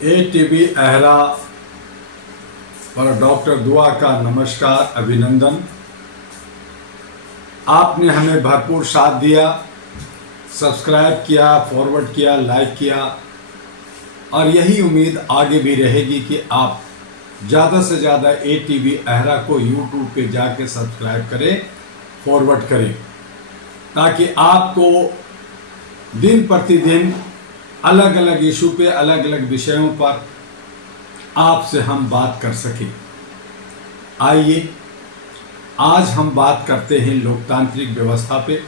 ATV अहरा और doctor दुआ का नमस्कार, अभिनंदन। आपने हमें भरपूर साथ दिया, सब्सक्राइब किया, फॉरवर्ड किया, लाइक किया और यही उम्मीद आगे भी रहेगी कि आप ज़्यादा से ज़्यादा ATV अहरा को यूट्यूब पे जाके सब्सक्राइब करें, फॉरवर्ड करें, ताकि आपको दिन प्रतिदिन अलग अलग इशू पे, अलग अलग विषयों पर आपसे हम बात कर सकें। आइए आज हम बात करते हैं लोकतांत्रिक व्यवस्था पे।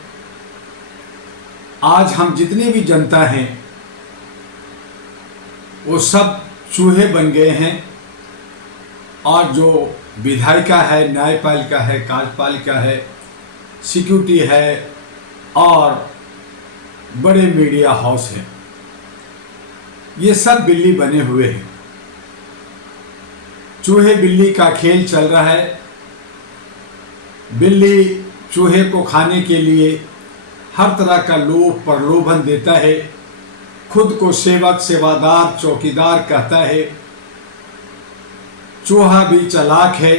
आज हम जितनी भी जनता हैं वो सब चूहे बन गए हैं और जो विधायिका है, न्यायपालिका है, कार्यपालिका है, सिक्योरिटी है और बड़े मीडिया हाउस हैं, ये सब बिल्ली बने हुए हैं। चूहे बिल्ली का खेल चल रहा है। बिल्ली चूहे को खाने के लिए हर तरह का लोभ प्रलोभन देता है, खुद को सेवक, सेवादार, चौकीदार कहता है। चूहा भी चालाक है,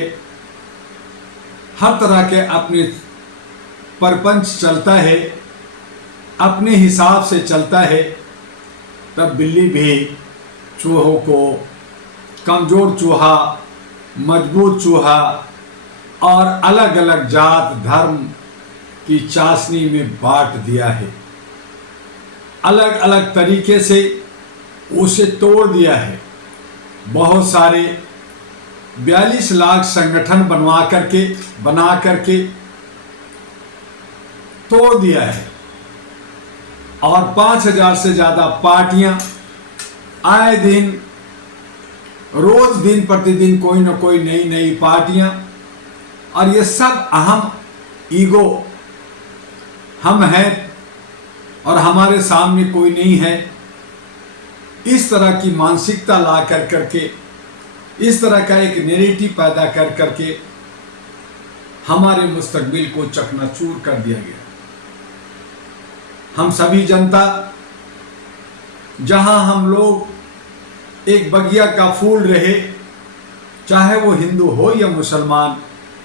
हर तरह के अपने परपंच चलता है, अपने हिसाब से चलता है। तब बिल्ली भी चूहों को कमज़ोर चूहा, मजबूत चूहा और अलग अलग जात धर्म की चाशनी में बांट दिया है। अलग अलग तरीके से उसे तोड़ दिया है। बहुत सारे 42 लाख संगठन बना करके तोड़ दिया है और 5000 से ज़्यादा पार्टियां आए दिन, रोज दिन प्रतिदिन कोई ना कोई नई पार्टियां, और ये सब अहम ईगो हम हैं और हमारे सामने कोई नहीं है। इस तरह की मानसिकता ला करके, इस तरह का एक नैरेटिव पैदा करके हमारे मुस्तकबिल को चकनाचूर कर दिया गया। हम सभी जनता, जहां हम लोग एक बगिया का फूल रहे, चाहे वो हिंदू हो या मुसलमान,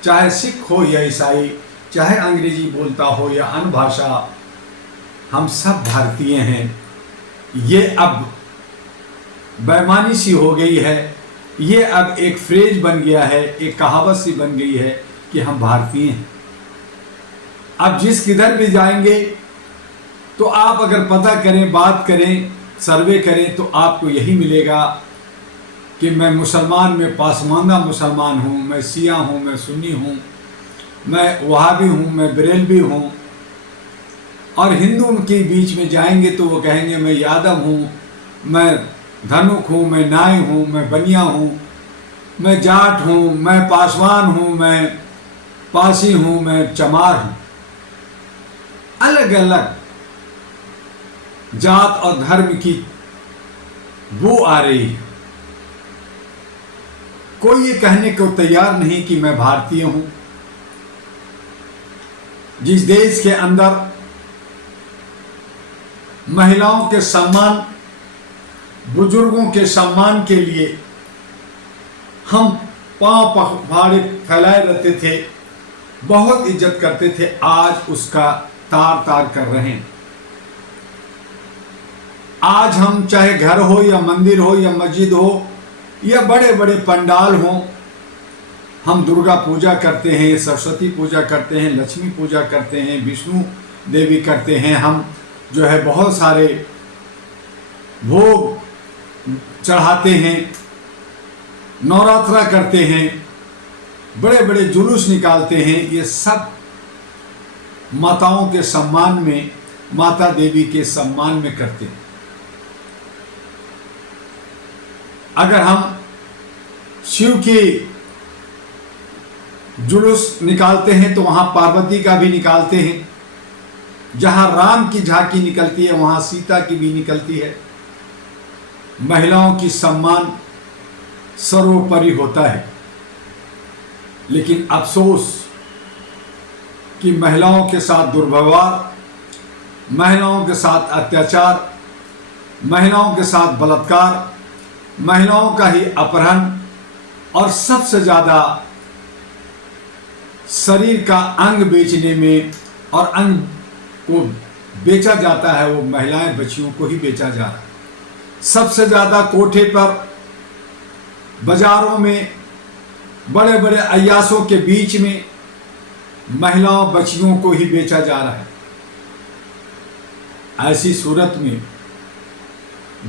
चाहे सिख हो या ईसाई, चाहे अंग्रेजी बोलता हो या अन्य भाषा, हम सब भारतीय हैं। ये अब बेईमानी सी हो गई है, ये अब एक फ्रेज बन गया है, एक कहावत सी बन गई है कि हम भारतीय हैं। अब जिस किधर भी जाएंगे तो आप अगर पता करें, बात करें, सर्वे करें तो आपको यही मिलेगा कि मैं मुसलमान में पासमानदा मुसलमान हूँ, मैं शिया हूँ, मैं सुन्नी हूँ, मैं वहाबी हूँ, मैं बरेलवी हूँ। और हिंदू के बीच में जाएंगे तो वो कहेंगे मैं यादव हूँ, मैं धनुक हूँ, मैं नाय हूँ, मैं बनिया हूँ, मैं जाट हूँ, मैं पासवान हूँ, मैं पासी हूँ, मैं चमार हूँ। अलग अलग जात और धर्म की बू आ रही है। कोई ये कहने को तैयार नहीं कि मैं भारतीय हूं। जिस देश के अंदर महिलाओं के सम्मान, बुजुर्गों के सम्मान के लिए हम पांव पखाड़े फैलाए रहते थे, बहुत इज्जत करते थे, आज उसका तार तार कर रहे हैं। आज हम चाहे घर हो या मंदिर हो या मस्जिद हो या बड़े बड़े पंडाल हो, हम दुर्गा पूजा करते हैं, सरस्वती पूजा करते हैं, लक्ष्मी पूजा करते हैं, विष्णु देवी करते हैं, हम जो है बहुत सारे भोग चढ़ाते हैं, नवरात्रा करते हैं, बड़े बड़े जुलूस निकालते हैं। ये सब माताओं के सम्मान में, माता देवी के सम्मान में करते हैं। अगर हम शिव की जुलूस निकालते हैं तो वहां पार्वती का भी निकालते हैं। जहां राम की झांकी निकलती है वहां सीता की भी निकलती है। महिलाओं की सम्मान सर्वोपरि होता है। लेकिन अफसोस कि महिलाओं के साथ दुर्व्यवहार, महिलाओं के साथ अत्याचार, महिलाओं के साथ बलात्कार, महिलाओं का ही अपहरण और सबसे ज़्यादा शरीर का अंग बेचने में और अंग को बेचा जाता है, वो महिलाएं बच्चियों को ही बेचा जा रहा है। सबसे ज़्यादा कोठे पर, बाजारों में, बड़े बड़े अय्यासों के बीच में महिलाओं बच्चियों को ही बेचा जा रहा है। ऐसी सूरत में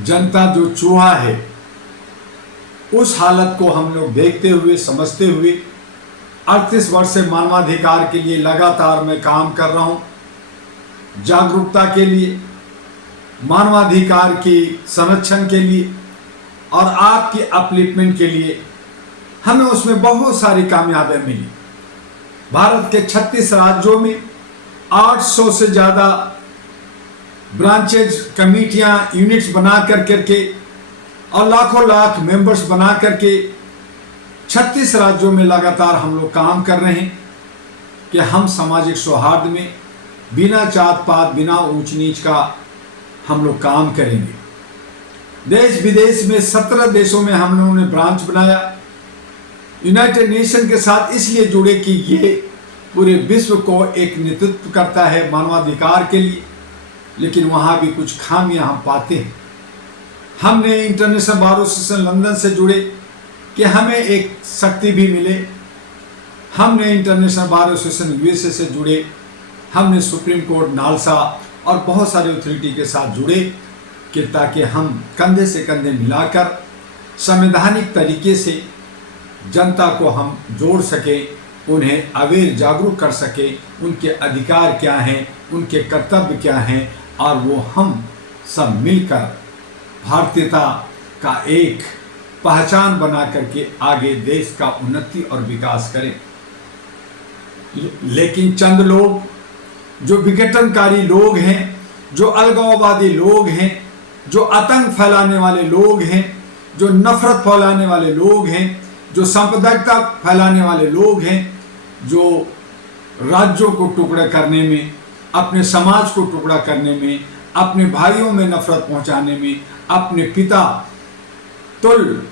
जनता जो चूहा है, उस हालत को हम लोग देखते हुए, समझते हुए 38 वर्ष से मानवाधिकार के लिए लगातार मैं काम कर रहा हूँ। जागरूकता के लिए, मानवाधिकार की संरक्षण के लिए और आपकी अपलिफ्टमेंट के लिए हमें उसमें बहुत सारी कामयाबियां मिली। भारत के 36 राज्यों में 800 से ज़्यादा ब्रांचेज, कमेटियां, यूनिट्स बना करके और लाखों लाख मेंबर्स बना करके 36 राज्यों में लगातार हम लोग काम कर रहे हैं कि हम सामाजिक सौहार्द में बिना जात पात, बिना ऊंच नीच का हम लोग काम करेंगे। देश विदेश में 17 देशों में हम लोगों ने ब्रांच बनाया। यूनाइटेड नेशन के साथ इसलिए जुड़े कि ये पूरे विश्व को एक नेतृत्व करता है मानवाधिकार के लिए, लेकिन वहाँ भी कुछ खामियां हम पाते हैं। हमने इंटरनेशनल बार एसोसिएशन लंदन से जुड़े कि हमें एक शक्ति भी मिले। हमने इंटरनेशनल बार एसोसिएशन यूएसए से जुड़े, हमने सुप्रीम कोर्ट, नालसा और बहुत सारे अथॉरिटी के साथ जुड़े कि ताकि हम कंधे से कंधे मिलाकर संवैधानिक तरीके से जनता को हम जोड़ सकें, उन्हें अवेयर, जागरूक कर सकें, उनके अधिकार क्या हैं, उनके कर्तव्य क्या हैं, और वो हम सब मिलकर भारतीयता का एक पहचान बना करके आगे देश का उन्नति और विकास करें। लेकिन चंद लोग जो विघटनकारी लोग हैं, जो अलगाववादी लोग हैं, जो आतंक फैलाने वाले लोग हैं, जो नफरत फैलाने वाले लोग हैं, जो सांप्रदायिकता फैलाने वाले लोग हैं, जो राज्यों को टुकड़ा करने में, अपने समाज को टुकड़ा करने में, अपने भाइयों में नफरत पहुंचाने में, अपने पिता तुल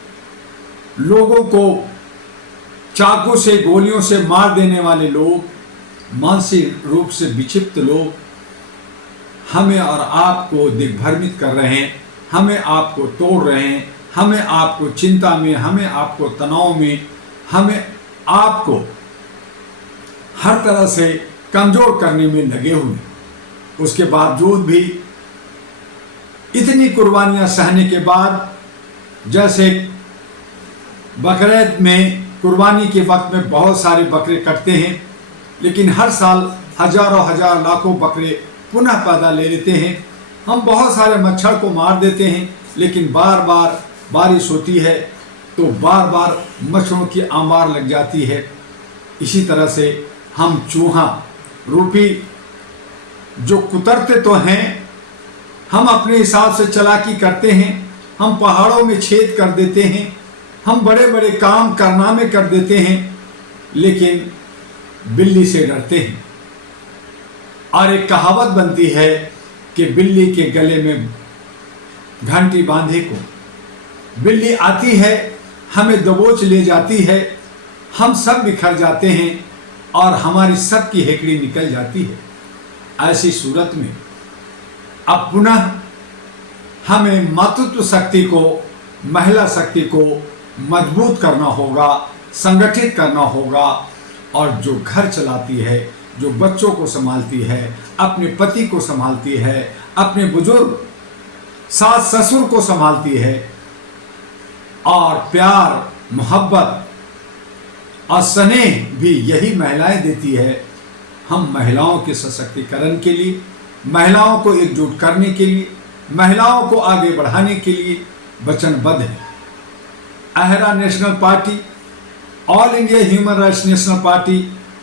लोगों को चाकू से, गोलियों से मार देने वाले लोग, मानसिक रूप से विक्षिप्त लोग हमें और आपको दिग्भ्रमित कर रहे हैं, हमें आपको तोड़ रहे हैं, हमें आपको चिंता में, हमें आपको तनाव में, हमें आपको हर तरह से कमजोर करने में लगे हुए। उसके बावजूद भी इतनी कुर्बानियां सहने के बाद, जैसे बकरीद में कुर्बानी के वक्त में बहुत सारे बकरे कटते हैं, लेकिन हर साल हजारों हजार लाखों बकरे पुनः पैदा ले लेते हैं। हम बहुत सारे मच्छर को मार देते हैं, लेकिन बार बार बारिश होती है तो बार बार मच्छरों की आमार लग जाती है। इसी तरह से हम चूहा रूपी जो कुतरते तो हैं, हम अपने हिसाब से चालाकी करते हैं, हम पहाड़ों में छेद कर देते हैं, हम बड़े बड़े काम कारनामे कर देते हैं, लेकिन बिल्ली से डरते हैं। और एक कहावत बनती है कि बिल्ली के गले में घंटी बांधे को। बिल्ली आती है, हमें दबोच ले जाती है, हम सब बिखर जाते हैं और हमारी सबकी हेकड़ी निकल जाती है। ऐसी सूरत में अब पुनः हमें मातृत्व शक्ति को, महिला शक्ति को मजबूत करना होगा, संगठित करना होगा, और जो घर चलाती है, जो बच्चों को संभालती है, अपने पति को संभालती है, अपने बुजुर्ग सास ससुर को संभालती है, और प्यार, मोहब्बत और स्नेह भी यही महिलाएं देती है। हम महिलाओं के सशक्तिकरण के लिए, महिलाओं को एकजुट करने के लिए, महिलाओं को आगे बढ़ाने के लिए वचनबद्ध है। अहरा national party, all India human rights national party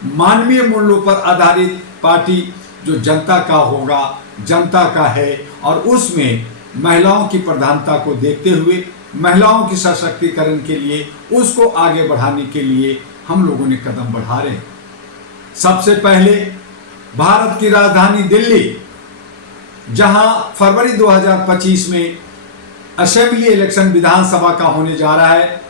मानवीय मूल्यों पर आधारित पार्टी जो जनता का होगा, जनता का है, और उसमें महिलाओं की प्रधानता को देखते हुए, महिलाओं की सशक्तिकरण के लिए, उसको आगे बढ़ाने के लिए हम लोगों ने कदम बढ़ा रहे हैं। सबसे पहले भारत की राजधानी दिल्ली, जहां फरवरी 2025 में असेंबली इलेक्शन विधानसभा का होने जा रहा है।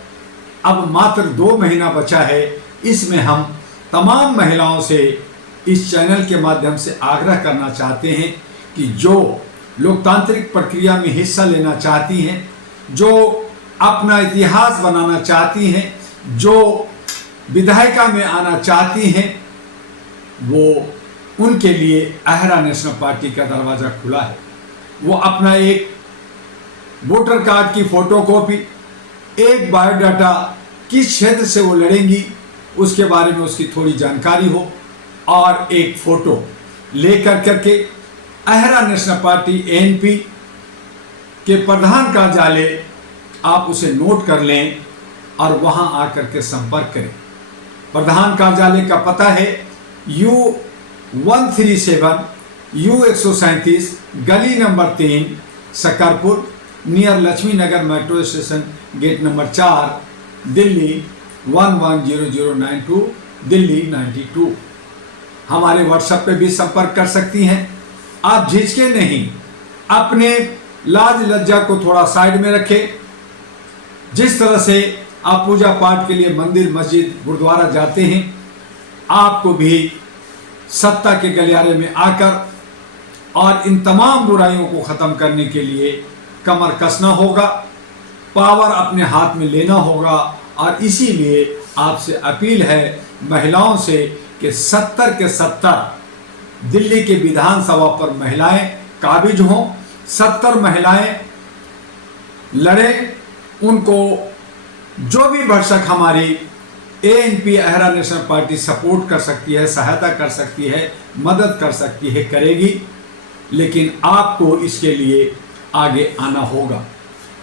अब मात्र 2 महीना बचा है। इसमें हम तमाम महिलाओं से इस चैनल के माध्यम से आग्रह करना चाहते हैं कि जो लोकतांत्रिक प्रक्रिया में हिस्सा लेना चाहती हैं, जो अपना इतिहास बनाना चाहती हैं, जो विधायिका में आना चाहती हैं, वो उनके लिए अहरा नेशनल पार्टी का दरवाज़ा खुला है। वो अपना एक वोटर कार्ड की फोटोकॉपी, एक बायोडाटा, किस क्षेत्र से वो लड़ेंगी उसके बारे में उसकी थोड़ी जानकारी हो, और एक फोटो लेकर करके अहरा नेशनल पार्टी ANP के प्रधान कार्यालय आप उसे नोट कर लें और वहां आकर के संपर्क करें। प्रधान कार्यालय का पता है U137 U137 गली number 3 Shakarpur near Laxmi Nagar metro station gate number 4 Delhi 110092 Delhi 92। हमारे व्हाट्सएप पे भी संपर्क कर सकती हैं। आप झिझके नहीं, अपने लाज लज्जा को थोड़ा साइड में रखें। जिस तरह से आप पूजा पाठ के लिए मंदिर मस्जिद गुरुद्वारा जाते हैं, आपको भी सत्ता के गलियारे में आकर और इन तमाम बुराइयों को ख़त्म करने के लिए कमर कसना होगा, पावर अपने हाथ में लेना होगा। और इसीलिए आपसे अपील है महिलाओं से कि 70 के 70 दिल्ली के विधानसभा पर महिलाएं काबिज हों, 70 महिलाएं लड़ें। उनको जो भी भरसक हमारी ANP अहरा नेशनल पार्टी सपोर्ट कर सकती है, सहायता कर सकती है, मदद कर सकती है, करेगी। लेकिन आपको इसके लिए आगे आना होगा,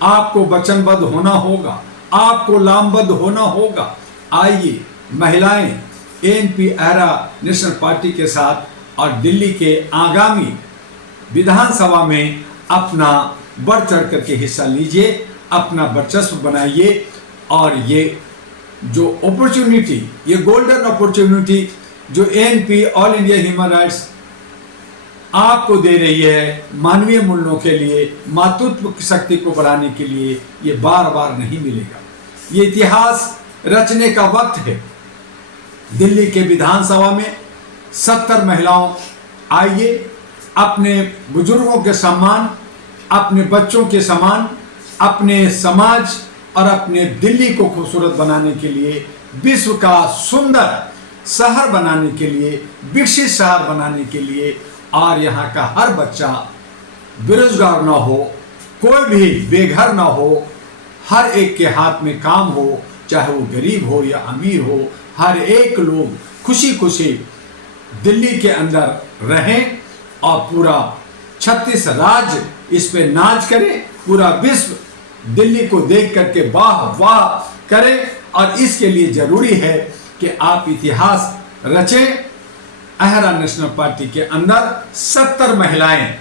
आपको वचनबद्ध होना होगा, आपको लामबद्ध होना होगा। आइए महिलाएं ANP अहरा नेशनल पार्टी के साथ और दिल्ली के आगामी विधानसभा में अपना बढ़ चढ़ करके हिस्सा लीजिए, अपना वर्चस्व बनाइए। और ये जो अपॉर्चुनिटी, ये गोल्डन अपॉर्चुनिटी जो ANP all India human rights आपको दे रही है मानवीय मूल्यों के लिए, मातृत्व की शक्ति को बढ़ाने के लिए, ये बार बार नहीं मिलेगा। ये इतिहास रचने का वक्त है। दिल्ली के विधानसभा में 70 महिलाओं आइए, अपने बुजुर्गों के सम्मान, अपने बच्चों के सम्मान, अपने समाज और अपने दिल्ली को खूबसूरत बनाने के लिए, विश्व का सुंदर शहर बनाने के लिए, विकसित शहर बनाने के लिए, और यहाँ का हर बच्चा बेरोजगार ना हो, कोई भी बेघर ना हो, हर एक के हाथ में काम हो, चाहे वो गरीब हो या अमीर हो, हर एक लोग खुशी खुशी दिल्ली के अंदर रहें और पूरा 36 राज्य इस पे नाच करे, पूरा विश्व दिल्ली को देख करके वाह वाह करे। और इसके लिए जरूरी है कि आप इतिहास रचें। अहरा नेशनल पार्टी के अंदर 70 महिलाएं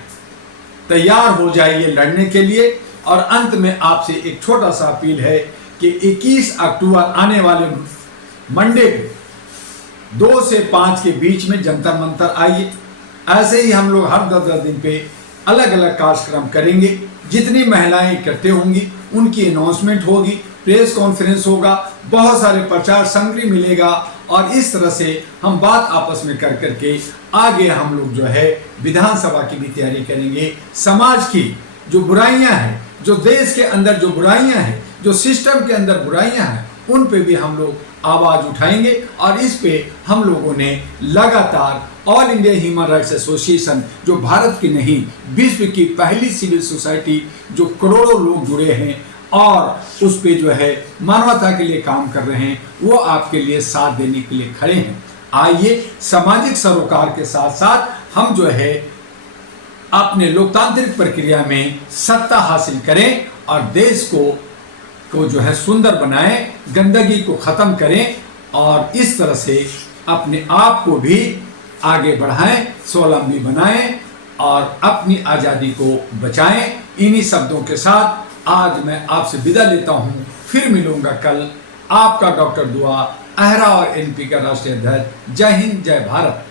तैयार हो जाइए लड़ने के लिए। और अंत में आपसे एक छोटा सा अपील है कि 21 अक्टूबर आने वाले मंडे को 2 से 5 के बीच में जंतर मंतर आइए। ऐसे ही हम लोग हर 10-10 दिन पे अलग अलग कार्यक्रम करेंगे। जितनी महिलाएं इकट्ठे होंगी उनकी अनाउंसमेंट होगी, प्रेस कॉन्फ्रेंस होगा, बहुत सारे प्रचार सामग्री मिलेगा। और इस तरह से हम बात आपस में कर करके आगे हम लोग जो है विधानसभा की भी तैयारी करेंगे। समाज की जो बुराइयां हैं, जो देश के अंदर जो बुराइयां हैं, जो सिस्टम के अंदर बुराइयां हैं, उन पे भी हम लोग आवाज उठाएंगे। और इस पे हम लोगों ने लगातार all India human rights association, जो भारत की नहीं विश्व की पहली सिविल सोसाइटी, जो करोड़ों लोग जुड़े हैं और उस पे जो है मानवता के लिए काम कर रहे हैं, वो आपके लिए साथ देने के लिए खड़े हैं। आइए सामाजिक सरोकार के साथ साथ हम जो है अपने लोकतांत्रिक प्रक्रिया में सत्ता हासिल करें और देश को जो है सुंदर बनाएं, गंदगी को खत्म करें और इस तरह से अपने आप को भी आगे बढ़ाएं, स्वावलंबी बनाएं और अपनी आज़ादी को बचाएं। इन्हीं शब्दों के साथ आज मैं आपसे विदा लेता हूं। फिर मिलूंगा कल। आपका डॉक्टर दुआ, अहरा और ANP का राष्ट्रीय अध्यक्ष। जय हिंद, जय भारत।